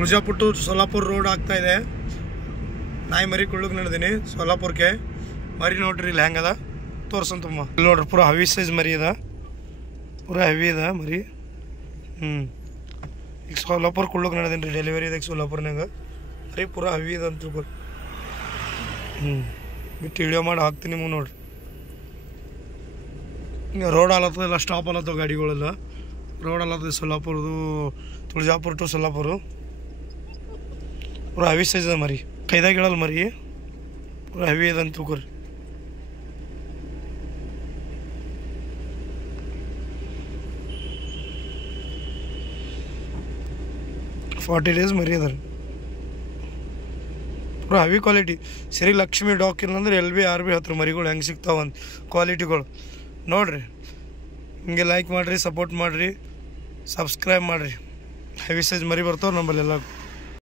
Tuljapur to Solapur road ಆಗ್ತಾ ಇದೆ. ನಾಯಿ ಮರಿ ಕುಳ್ಳಕ್ಕೆ ನಡೆದೀನಿ ಸೋಲಾಪುರಕ್ಕೆ. ಮರಿ ನೋಡ್ರಿ ಇಲ್ಲಿ ಹೆಂಗದ ತೋರ್ಸನ್ ತುಂಬ. ಇಲ್ಲಿ ನೋಡ್ರಿ ಪೂರಾ ಹೆವಿ ಸೈಜ್ ಮರಿ ಅದ, ಪೂರಾ ಹೆವಿ ಅದ ಮರಿ. ಈಗ ಸೋಲಾಪುರ ಕುಳ್ಳಕ್ಕೆ ನಡೆದೀನಿ ರೀ, ಡೆಲಿವರಿ ಇದೆ ಸೋಲಾಪುರ್ನಾಗ. ಮರಿ ಪೂರಾ ಹೆವಿ ಅದ ಅಂತ ತಿಳ್ಕೊರಿ. ಬಿಟ್ಟು ವಿಡಿಯೋ ಮಾಡಿ ಹಾಕ್ತೀನಿ ನಿಮಗೆ ನೋಡ್ರಿ. ರೋಡ್ ಆಲತ್ತದ, ಎಲ್ಲ ಸ್ಟಾಪ್ ಆಲತ್ತವ ಗಾಡಿಗಳೆಲ್ಲ. ರೋಡ್ ಆಲತ್ತದ ಸೋಲಾಪುರದು, ತುಳಜಾಪುರ ಟು ಸೋಲಾಪುರ. ಪೂರಾ ಹೆವಿ ಸೈಜ್ ಅದ ಮರಿ, ಕೈದಾಗ ಹೇಳಲ್ಲ ಮರಿ, ಪೂರಾ ಹೆವಿ ಅದ ಅಂತ ತಿಳ್ಕೊರಿ. ಫಾರ್ಟಿ ಡೇಸ್ ಮರಿ ಅದ, ಪೂರಾ ಹೆವಿ ಕ್ವಾಲಿಟಿ. ಸರಿ ಲಕ್ಷ್ಮಿ ಡಾಕ್ ಇಲ್ಲಂದ್ರೆ LB RB ಹತ್ರ ಮರಿಗಳು ಹೆಂಗೆ ಸಿಗ್ತಾವಂತ ಕ್ವಾಲಿಟಿಗಳು ನೋಡ್ರಿ. ಹಿಂಗೆ ಲೈಕ್ ಮಾಡಿರಿ, ಸಪೋರ್ಟ್ ಮಾಡಿರಿ, ಸಬ್ಸ್ಕ್ರೈಬ್ ಮಾಡಿರಿ. ಹೆವಿ ಸೈಜ್ ಮರಿ ಬರ್ತಾವೆ ನಮ್ಮಲ್ಲೆಲ್ಲ.